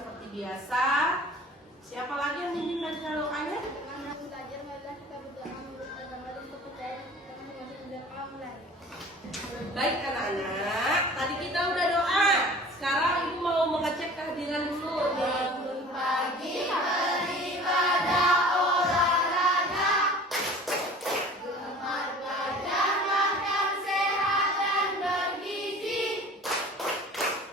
seperti biasa. Siapa lagi yang ingin baca doanya? Baik anak-anak, tadi kita udah doa. Sekarang ibu mau mengecek kehadiran dulu. Bangun pagi beribadah olahraga, gemar belajar makan sehat dan bergizi.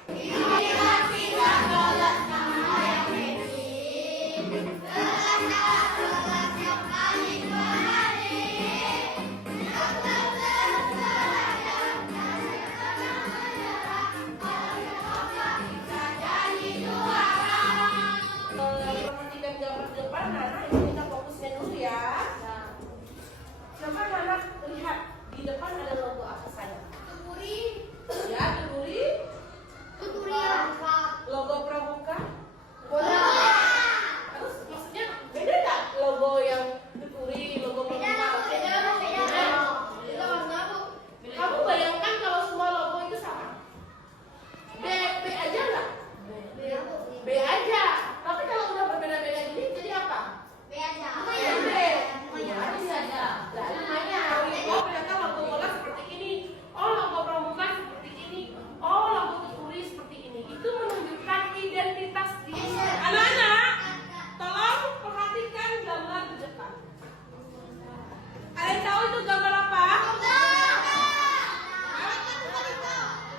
Inilah kita sholat nama yang rajin, sholat yang paling berhari. Perhatikan gambar depan, Nana. Ini kita fokusnya dulu ya. Coba Nana lihat di depan ada logo apa sayang? Tuturi. Ya, Tuturi. Tuturi. Logo Pramuka. Terus maksudnya beda nggak logo yang Tuturi, logo Pramuka? Beda. Kamu bayangkan kalau semua logo itu sama? B aja nggak? B aja. Tapi kalau udah berbeda-beda gini jadi apa? B aja. B. Aja. Lah namanya. Oh ternyata logo bola seperti ini. Oh logo Pramuka seperti ini. Oh logo Tuturi seperti ini. Itu menunjukkan identitas diri. Anak-anak, tolong perhatikan gambar di depan. Ada yang tahu itu gambar apa?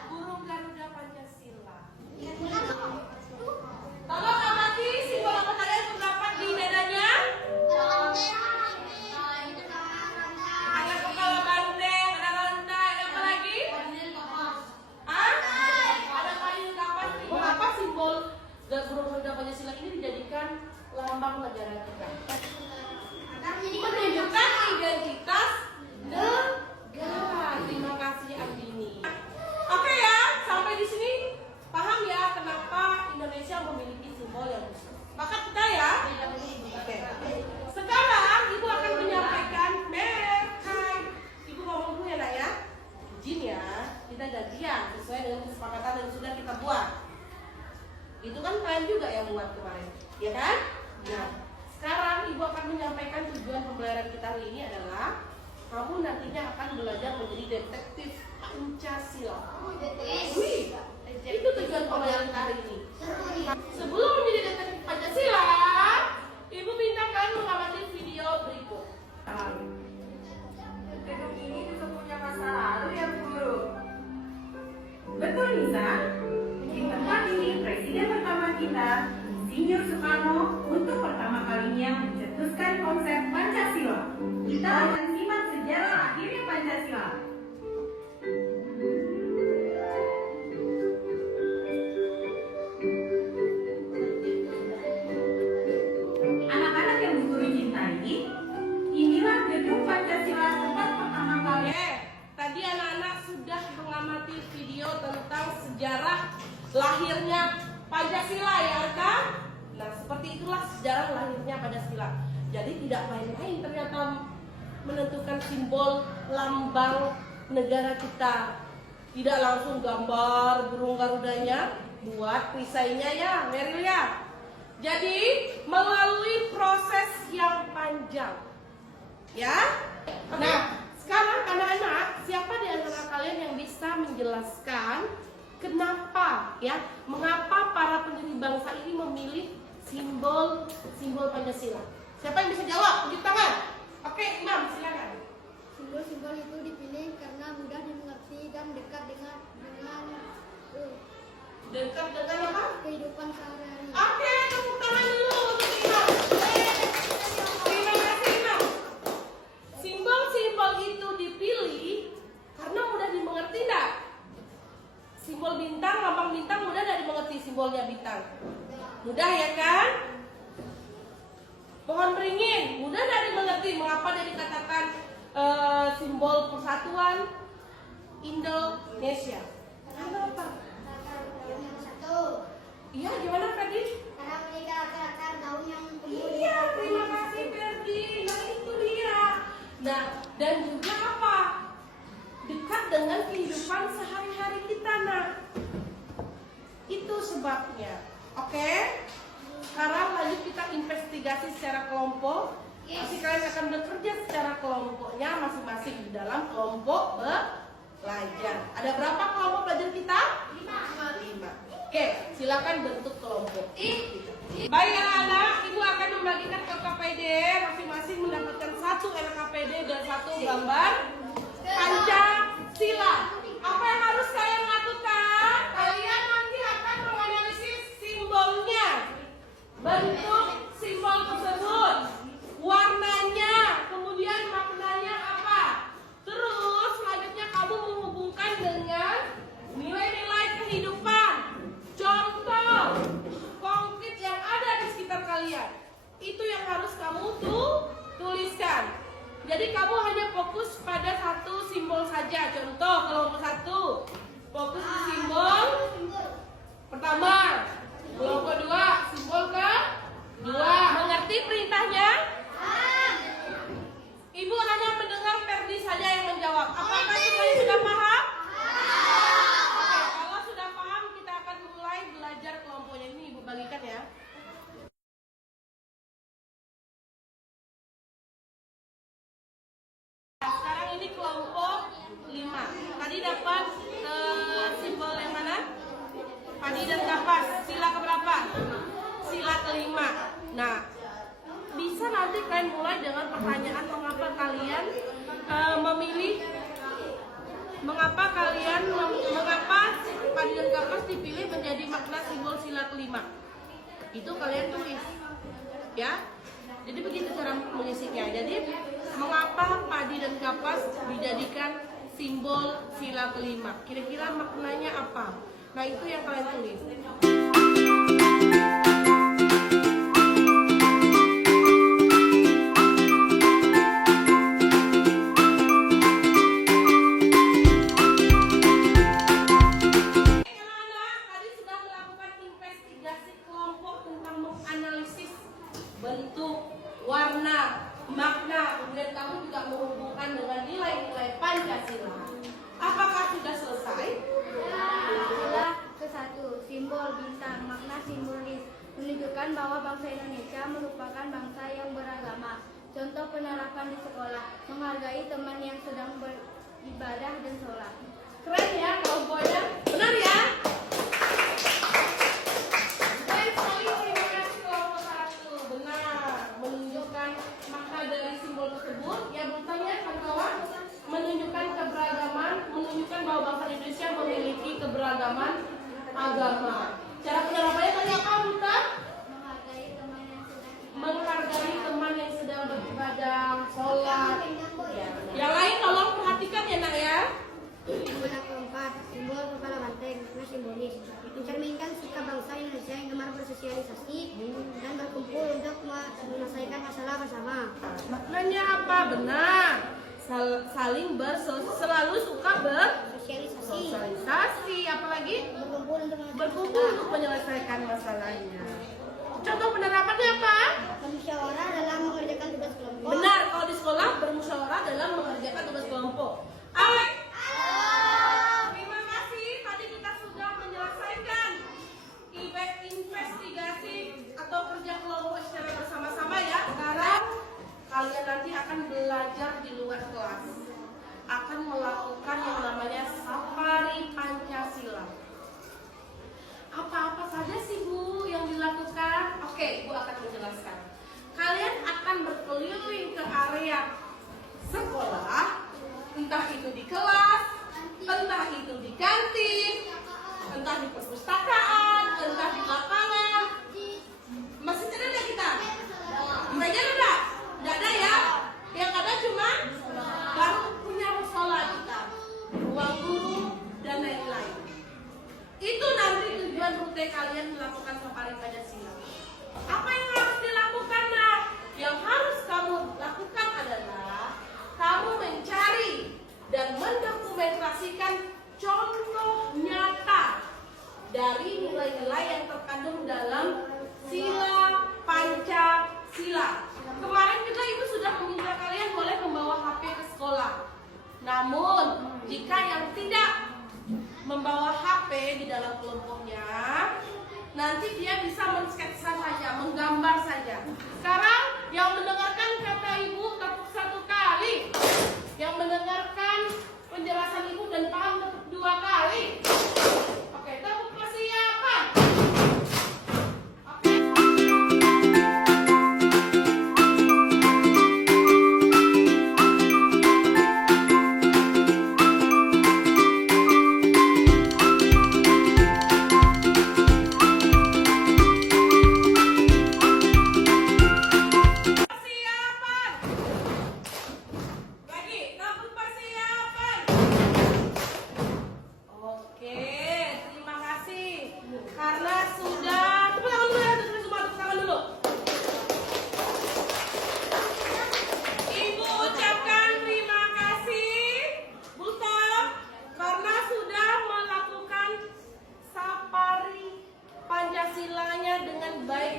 Burung Garuda Pancasila. Tolong amati simbol apa kalian terdapat di dadanya? Ada kepala banteng, ada rantai, apa lagi? Ada kain kapas. Simbol apa? Simbol burung Garuda Pancasila ini dijadikan lambang negara kita. Menunjukkan identitas negara. Terima kasih Andini. Oke ya, sampai di sini paham ya kenapa Indonesia memiliki simbol yang khusus. Sepakat kita ya? Oke. Sekarang Ibu akan menyampaikan Hai. Ibu ngomong dulu ya nak ya. Izin ya, kita gantian sesuai dengan kesepakatan yang sudah kita buat. Itu kan kalian juga yang buat kemarin, ya kan? Nah, sekarang Ibu akan menyampaikan tujuan pembelajaran kita hari ini adalah kamu nantinya akan belajar menjadi detektif Pancasila. Wih, itu tujuan pembelajaran hari ini. Sebelum menjadi detektif Pancasila, Ibu minta kalian mengamati video berikut. Gedung ini juga punya masa lalu ya Bu Guru? Betul Nisa, di tempat ini Presiden pertama kita, Insinyur Soekarno, untuk pertama kalinya mencetuskan konsep Pancasila. Kita akan simak sejarah lahirnya Pancasila. Anak-anak yang Bu Guru cintai, inilah gedung Pancasila tempat pertama kali. Tadi anak-anak sudah mengamati video tentang sejarah lahirnya Pancasila ya kan? Nah seperti itulah sejarah lahirnya Pancasila. Jadi tidak main-main ternyata menentukan simbol lambang negara kita. Tidak langsung gambar burung garudanya, buat perisainya ya Meril ya. Jadi melalui proses yang panjang ya. Nah sekarang anak-anak, siapa di antara kalian yang bisa menjelaskan kenapa ya, mengapa para pendiri bangsa ini memilih simbol Pancasila? Siapa yang bisa jawab? Tunjuk tangan. Oke, Imam, silakan. Simbol-simbol itu dipilih karena mudah dimengerti dan dekat dengan apa? kehidupan sehari-hari. Oke, tepuk tangan dulu untuk Imam. Terima kasih Imam. Simbol-simbol itu dipilih karena mudah dimengerti enggak? Simbol bintang, lambang bintang mudah dari mengerti simbolnya bintang. Mudah ya kan? Pohon beringin mudah dari mengerti mengapa dia dikatakan simbol persatuan Indonesia. Kenapa? Iya, gimana Ferdi? Karena mereka akar daun yang Iya, terima kasih Ferdi. Nah itu dia. Nah dan juga apa? Dekat dengan kehidupan sehari-hari kita nak. Itu sebabnya. Oke? investigasi secara kelompok. Pasti kalian akan bekerja secara kelompoknya masing-masing di dalam kelompok belajar. Ada berapa kelompok belajar kita? 5. Oke, silakan bentuk kelompok. Baik anak-anak, ibu akan membagikan LKPD, masing-masing mendapatkan 1 LKPD dan 1 gambar Pancasila. Apa yang harus kalian lakukan? Kalian nanti akan menganalisis simbolnya, bentuk simbol tersebut, warnanya, kemudian maknanya apa. Terus selanjutnya kamu menghubungkan dengan nilai-nilai kehidupan, contoh konkret yang ada di sekitar kalian. Itu yang harus kamu tuliskan. Jadi kamu hanya fokus pada 1 simbol saja. Contoh kelompok 1 fokus di simbol pertama, kelompok 2 simbol ke-2. Mengerti perintahnya? Ibu hanya mendengar Ferdi saja yang menjawab. Apakah semuanya sudah paham? Oke, kalau sudah paham kita akan mulai belajar kelompoknya. Ini ibu bagikan ya. Sekarang ini kelompok 5. Tadi dapat simbol yang mana? Padi dan kapas. Sila keberapa? Sila ke-5. Nah, bisa nanti kalian mulai dengan pertanyaan mengapa kalian mengapa padi dan kapas dipilih menjadi makna simbol sila ke-5. Itu kalian tulis. Ya. Jadi begitu cara mengisinya. Jadi mengapa padi dan kapas dijadikan simbol sila ke-5? Kira-kira maknanya apa? Nah, itu yang kalian tulis. Anak-anak, tadi sudah melakukan investigasi kelompok tentang menganalisis bentuk, warna, makna, kemudian kamu juga menghubungkan dengan nilai-nilai Pancasila. Apakah sudah selesai? Sila ke-1, simbol bintang, makna simbolis, menunjukkan bahwa bangsa Indonesia merupakan bangsa yang beragama. Contoh penerapan di sekolah, menghargai teman yang sedang beribadah dan sholat. Keren ya kelompoknya, benar ya? Baik sekali, terima kasih kelompok 1. Benar, menunjukkan makna dari simbol tersebut. Ya, bertanya kawan-kawan, menunjukkan keberagaman, menunjukkan bahwa bangsa Indonesia memiliki keberagaman agama. Cara penerapannya tadi apa, Buta? Menghargai teman yang sedang beribadah, sholat. Yang lain tolong perhatikan ya nak ya. Makna keempat, simbol kepala banteng, makna simbolis, mencerminkan sikap bangsa Indonesia yang gemar bersosialisasi dan berkumpul untuk menyelesaikan masalah bersama. Maknanya apa? Benar. Saling selalu suka bersosialisasi. Apalagi berkumpul untuk menyelesaikan masalahnya. Contoh penerapannya apa? Bermusyawarah dalam mengerjakan tugas kelompok. Benar, kalau di sekolah bermusyawarah dalam mengerjakan tugas kelompok. Alright. Terima kasih. Tadi kita sudah menyelesaikan investigasi atau kerja kelompok secara bersama-sama ya. Sekarang kalian nanti akan belajar di luar kelas. Akan melakukan yang namanya safari Pancasila. Apa-apa saja sih Bu yang dilakukan? Oke, Bu akan menjelaskan. Kalian akan berkeliling ke area sekolah, entah itu di kelas, entah itu di kantin, entah di perpustakaan, entah di lapangan. Masih ada nggak kita? Mereka ada? Nggak ada ya? Yang ada cuma baru punya musola kita, ruang guru dan lain-lain. Itu nanti tujuan rute kalian melakukan safari Pancasila. Apa yang harus dilakukan nak? Yang harus kamu lakukan adalah kamu mencari dan mendokumentasikan contoh nyata dari nilai-nilai yang terkandung dalam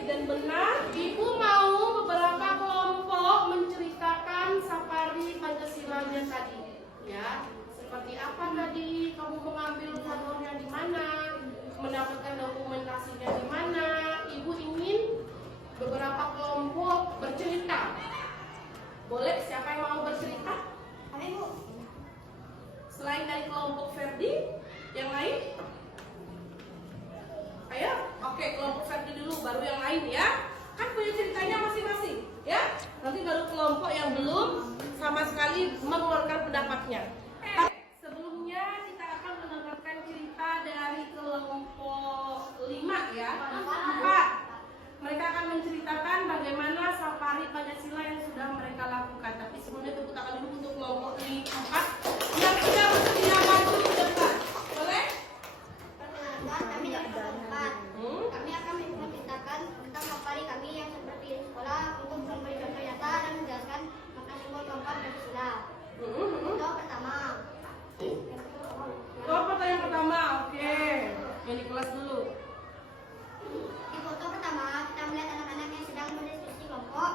dan benar. Ibu mau beberapa kelompok menceritakan safari Pancasilanya tadi. Ya, seperti apa tadi? Kamu mengambil sabornya di mana? Mendapatkan dokumentasinya di mana? Ibu ingin beberapa kelompok bercerita. Boleh, siapa yang mau bercerita? Ibu. Selain dari kelompok Ferdi, yang lain? Ayo, oke, kelompok Ferdi dulu, baru yang lain ya. Kan punya ceritanya masing-masing, ya. Nanti baru kelompok yang belum sama sekali mengeluarkan pendapatnya. Sebelumnya kita akan mendengarkan cerita dari kelompok 5 ya. 4. Mereka akan menceritakan bagaimana safari Pancasila yang sudah mereka lakukan. Tapi sebelumnya tepuk tangan dulu untuk kelompok 4 yang sudah bersedia maju ke depan. Boleh? Perkenalkan, kami dari kelompok 4. Kami akan menceritakan tentang safari kami yang seperti di sekolah untuk memberi contoh nyata dan menjelaskan makna simbol keempat Pancasila. Contoh pertama. Foto yang pertama, oke. Yang di kelas dulu. Di foto pertama, kita melihat anak-anak yang sedang berdiskusi kelompok.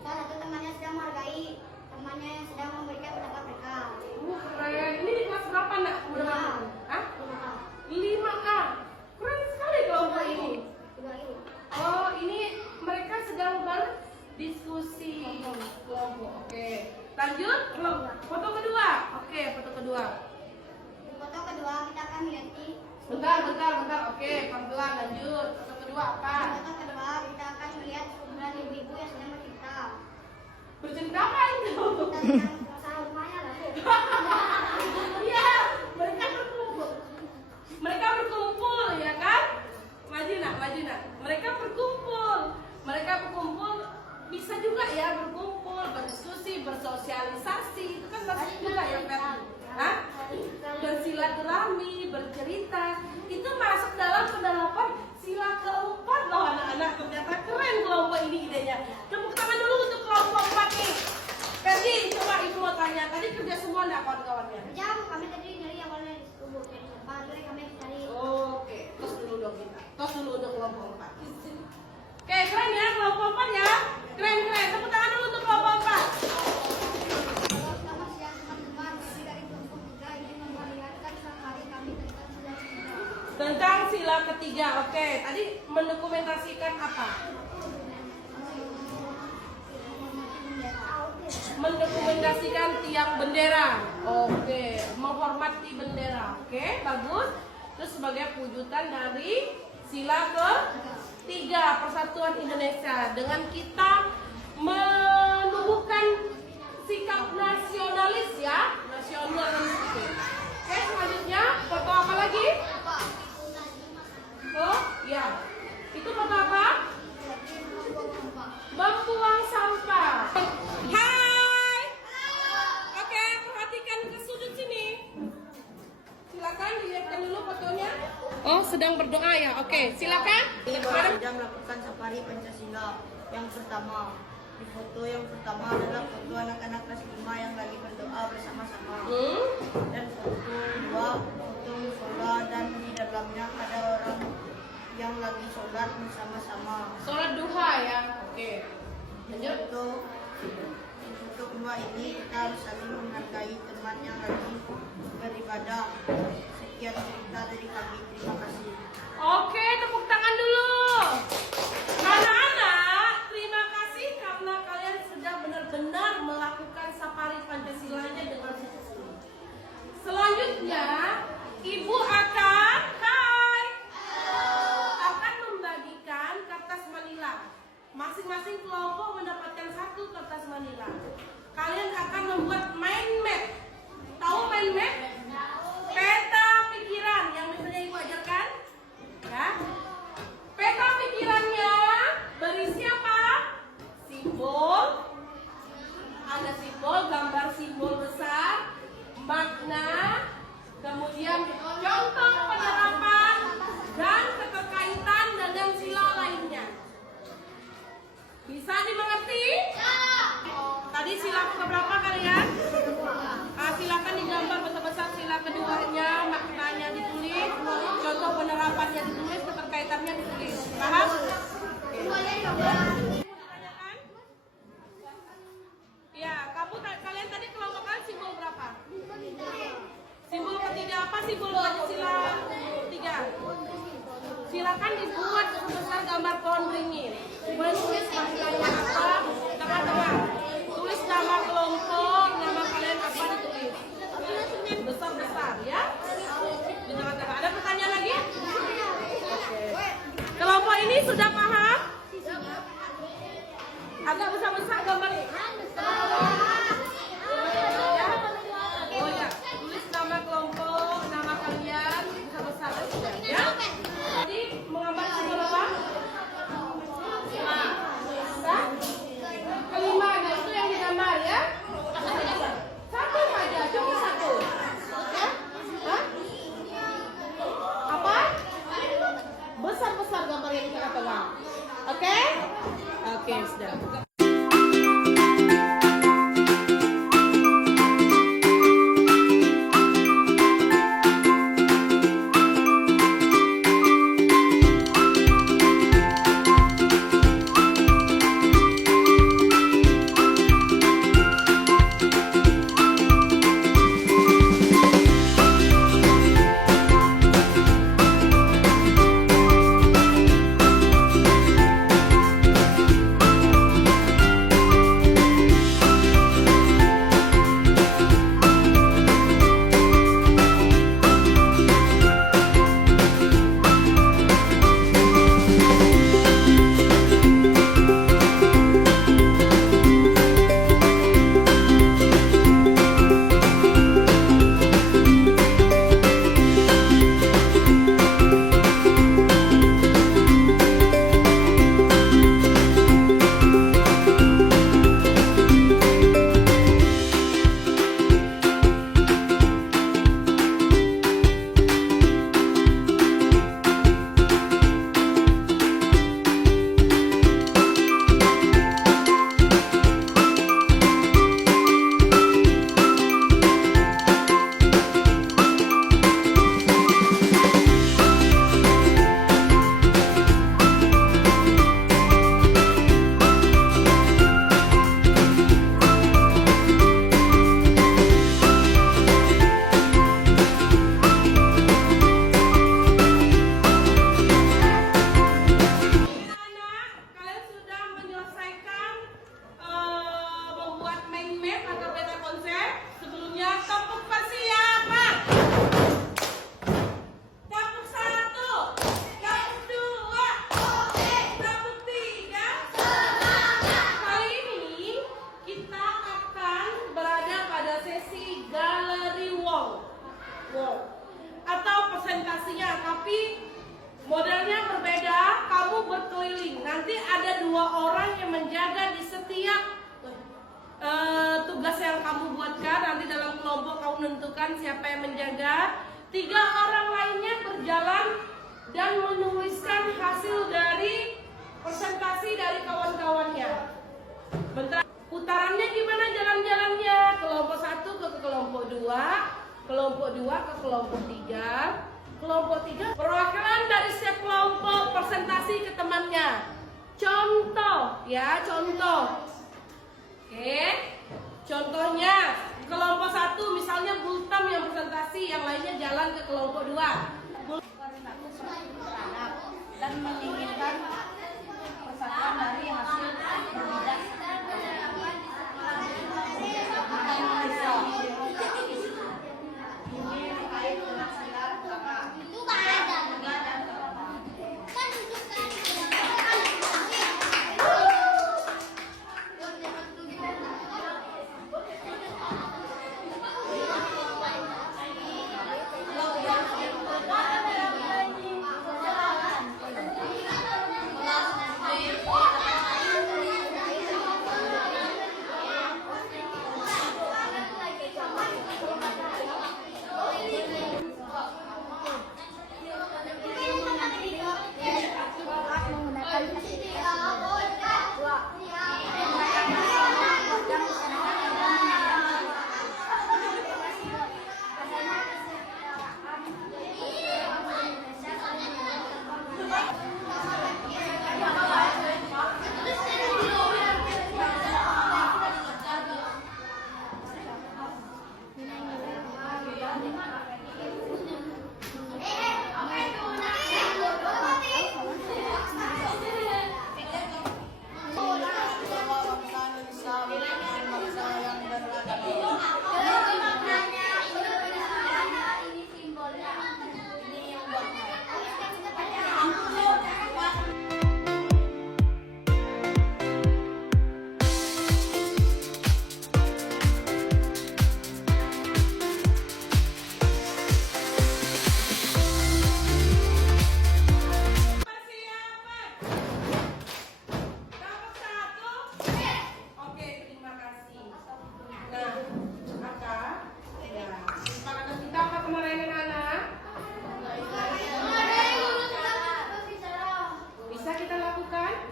Salah satu temannya sedang menghargai temannya yang sedang memberikan pendapat mereka. Keren. Ini di kelas berapa nak? Lima. Hah? 5A. Lima. Keren sekali kelompok ini. Dua ini. Oh, ini mereka sedang berdiskusi kelompok. Oke. Lanjut. Foto kedua. Oke, foto kedua. Di foto kedua, kita akan melihat Bentar. Oke, pelan-pelan lanjut. Foto kedua apa? Di foto kedua, kita akan melihat sekumpulan ibu-ibu yang sedang bercerita. Bercerita apa itu? Tentang masalah rumahnya lah. Iya, mereka berkumpul. Mereka berkumpul, ya kan? Maju nak. Mereka berkumpul. Bisa juga ya berkumpul, berdiskusi, bersosialisasi. Itu kan masuk juga ya, Fer? Hah? Bersilaturahmi, bercerita. Itu masuk dalam pendalaman sila keempat loh anak-anak. Ternyata keren kelompok ini idenya. Tepuk tangan dulu untuk kelompok 4 nih. Ferdi, coba ibu mau tanya. Tadi kerja semua enggak kawan-kawannya? Jam kami tadi dari awalnya di subuh dari depan, jadi kami cari. Oke, tos dulu dong kita. Tos dulu untuk kelompok 4. Oke, keren ya kelompok 4 ya. Keren. Tepuk tangan dulu untuk kelompok 4. Selamat siang teman-teman. Kami dari kelompok 3 ingin memperlihatkan safari kami tentang sila ketiga. Tentang sila ketiga. Oke, tadi mendokumentasikan apa? Mendokumentasikan tiang bendera. Oke, menghormati bendera. Oke, bagus. Terus sebagai pewujudan dari sila ketiga Persatuan Indonesia dengan kita menumbuhkan sikap nasionalis ya, nasionalis gitu. Oke, selanjutnya foto apa lagi? Oh, ya. Itu foto apa? Membuang sampah. Hai. Oke, perhatikan ke sudut sini. Silakan dilihatkan dulu fotonya. Oh, sedang berdoa ya. Oke, silakan. Sedang melakukan safari Pancasila. Yang pertama, di foto yang pertama adalah foto anak-anak kelas 5 yang lagi berdoa bersama-sama. Dan foto kedua, foto musola dan di dalamnya ada orang yang lagi sholat bersama-sama. Sholat duha ya. Oke. Lanjut. Di foto kedua ini kita harus saling menghargai teman yang lagi beribadah. Sekian cerita dari kami. Terima kasih. Oke, tepuk tangan dulu. Anak-anak, terima kasih karena kalian sudah benar-benar melakukan safari Pancasilanya dengan sukses. Selanjutnya, Ibu akan membagikan kertas manila. Masing-masing kelompok mendapatkan 1 kertas manila. Kalian akan membuat mind map. Tahu mind map? Peta pikiran yang biasanya Ibu ajarkan. Ya. Peta pikirannya berisi apa? Simbol. Ada simbol, gambar simbol besar, makna, kemudian contoh penerapan dan keterkaitan dengan sila lainnya. Bisa dimengerti? Tadi sila keberapa kalian? Silakan digambar besar-besar sila keduanya, Ditanyakan? Ya, kalian tadi kelompokkan simbol berapa? Simbol ketiga apa? Simbol Pancasila ketiga. Silakan dibuat sebesar gambar pohon beringin. Menulis namanya apa? Tengah-tengah. Tulis nama kelompok, nama kalian apa ditulis. Besar-besar ya. Di tengah-tengah. Ada pertanyaan lagi? Oke. Kelompok ini sudah paham? Agak besar-besar gambarnya. Oh ya, tulis nama kelompok, nama kalian besar-besar ya. Jadi mengambil simbol apa? Kelima, nah itu yang digambar ya. Satu saja, cukup satu. Ya? Hah? Apa? Besar-besar gambar yang di tengah-tengah. Oke? Oke, sudah. Atau presentasinya, tapi modelnya berbeda. Kamu berkeliling, nanti ada 2 orang yang menjaga di setiap tugas yang kamu buatkan. Nanti dalam kelompok kamu menentukan siapa yang menjaga. 3 orang lainnya berjalan dan menuliskan hasil dari presentasi dari kawan-kawannya. Bentar, putarannya gimana jalan-jalannya? Kelompok 1 ke kelompok 2, kelompok 2 ke kelompok 3, kelompok 3 perwakilan dari setiap kelompok presentasi ke temannya. Contoh ya, contoh. Oke, contohnya kelompok 1 misalnya Bultam yang presentasi, yang lainnya jalan ke kelompok 2. Dan menginginkan persatuan dari hasil berbeda.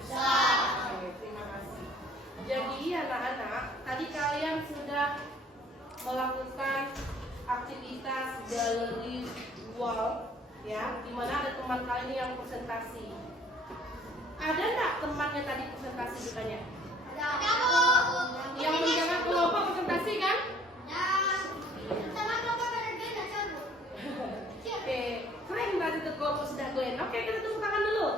Bisa. Oke, terima kasih. Jadi anak-anak, tadi kalian sudah melakukan aktivitas galeri wall, ya, di mana ada teman kalian yang presentasi. Ada nggak temannya tadi presentasi ditanya? Ada, Bu. Yang menjaga kelompok presentasi kan? Sama kelompok kerja Bu. Oke, keren tadi tuh kelompok sudah Glenn. Oke, kita tepuk tangan dulu.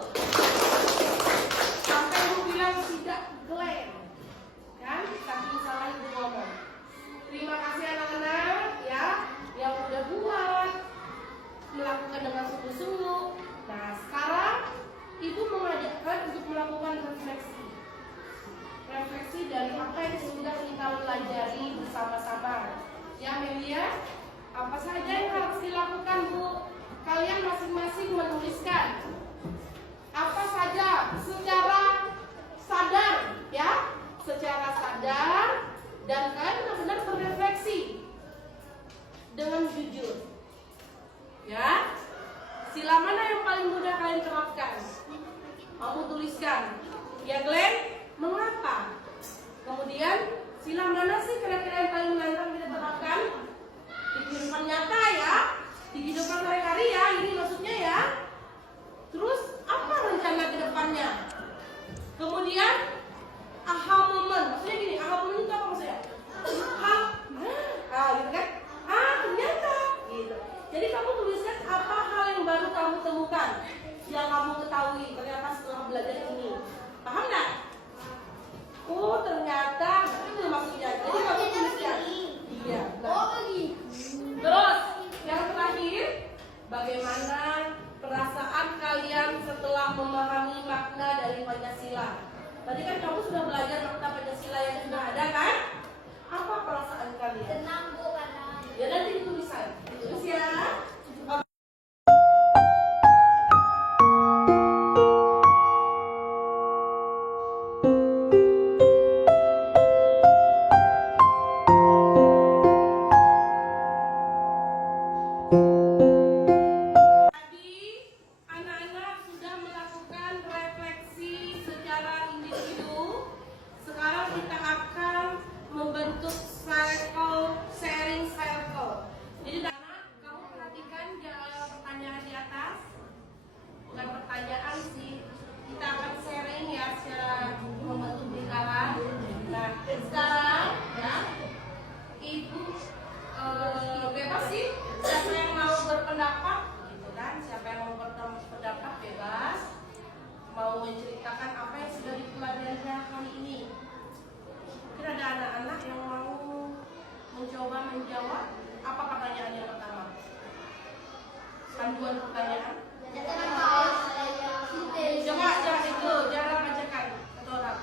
Sampai ibu bilang tidak Glenn, kan? Saking salah ibu ngomong. Terima kasih anak-anak ya yang udah buat, melakukan dengan sungguh-sungguh. Nah, sekarang ibu mengajak kalian untuk melakukan refleksi. Refleksi dari apa yang sudah kita pelajari bersama-sama. Ya, Melia, apa saja yang harus dilakukan, Bu? Kalian masing-masing menuliskan apa saja secara sadar, ya, secara sadar, dan kalian benar-benar berefleksi dengan jujur. Ya, sila mana yang paling mudah kalian terapkan? Kamu tuliskan. Ya, Glenn, mengapa? Kemudian sila mana sih kira-kira yang paling menantang kita terapkan? Di kehidupan nyata ya, di kehidupan sehari-hari ya, ini maksudnya ya. Terus apa rencana ke depannya? Kemudian aha moment, maksudnya gini, aha moment itu apa maksudnya? Gitu kan? Ternyata gitu. Jadi kamu tuliskan apa hal yang baru kamu temukan, yang kamu ketahui ternyata setelah belajar ini. Paham nggak? Oh ternyata itu maksudnya. Jadi kamu tuliskan. Iya. Terus yang terakhir, bagaimana perasaan kalian setelah memahami makna dari Pancasila? Tadi kan kamu sudah belajar makna Pancasila yang sudah ada kan? Apa perasaan kalian? Tenang, Bu, karena Ya nanti ditulisan. Ditulis ya. Anak-anak sudah melakukan refleksi secara individu. Sekarang kita akan membentuk sharing circle. Jadi anak, kamu perhatikan pertanyaan di atas. Bukan pertanyaan sih. Kita akan sharing ya secara membentuk lingkaran. Nah, sekarang ya, ibu bebas sih. Siapa yang mau berpendapat? Siapa yang mau berpendapat bebas, mau menceritakan apa yang sudah dipelajarinya kali ini. Mungkin ada anak-anak yang mau mencoba menjawab. Apa pertanyaan yang pertama? Panduan pertanyaan. Coba jangan itu, jangan bacakan satu orang.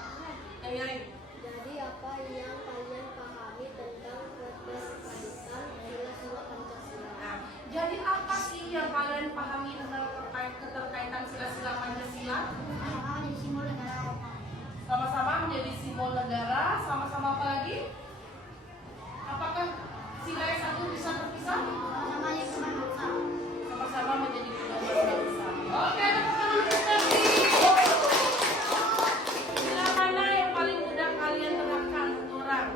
Yang lain. Jadi apa yang kalian pahami tentang keterkaitan sila-sila Pancasila? Nah, jadi apa sih yang kalian pahami tentang keterkaitan sila-sila Pancasila? Sama-sama menjadi simbol negara, sama-sama apa lagi? Apakah sila yang satu bisa terpisah? Sama-sama menjadi kedua bangsa. Oke, tepuk tangan untuk Ferdi. Sila mana yang paling mudah kalian terapkan? Satu orang.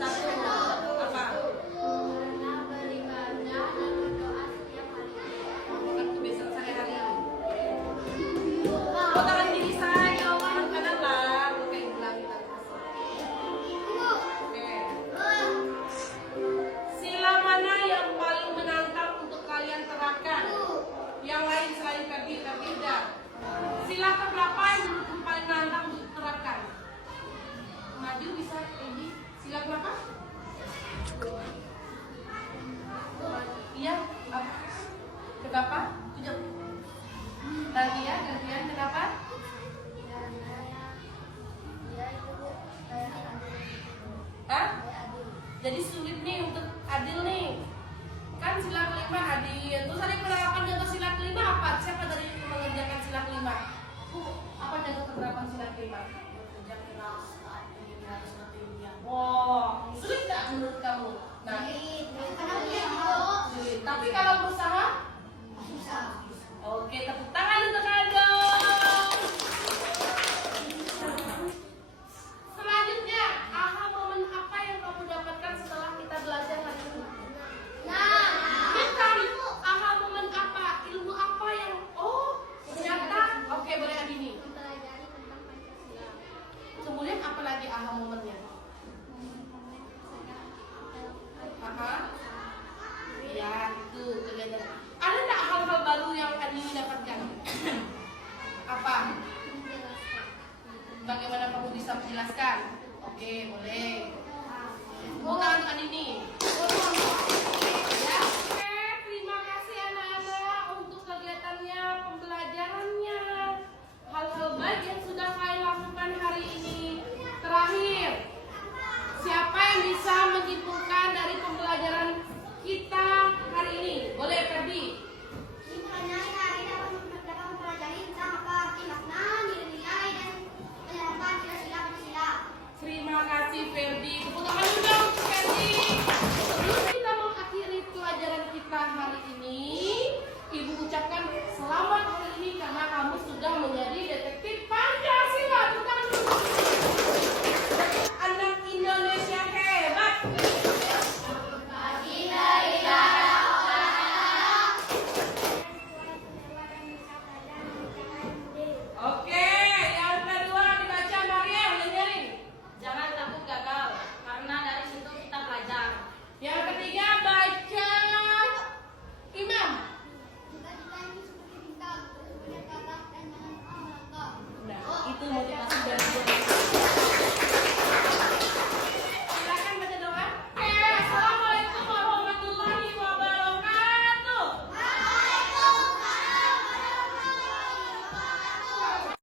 Satu. Apa? Karena beribadah dan berdoa setiap hari. Bukan kebiasaan sehari-hari. Oh, tangan kiri saya, tangan kanan lah. Oke, ulangi lagi. Oke. Sila mana yang paling menantang untuk kalian terapkan? Yang lain selain Ferdi tidak. Sila keberapa yang menurutmu paling menantang untuk diterapkan? Maju bisa ini. Sila berapa? Iya. Kenapa? Tujuh. Gantian kenapa? Hah? Jadi sulit nih untuk adil nih. Kan sila kelima adil. Terus ada penerapan contoh sila kelima apa? Siapa dari mengerjakan sila kelima? Apa contoh penerapan sila kelima? Bekerja keras, adil, harus bertanggung. Wow, sulit nggak menurut kamu? Nah, sulit. Tapi kalau berusaha? Oke, tepuk tangan untuk kalian. Bagaimana kamu bisa menjelaskan? Oke, boleh. Tepuk tangan untuk Andini.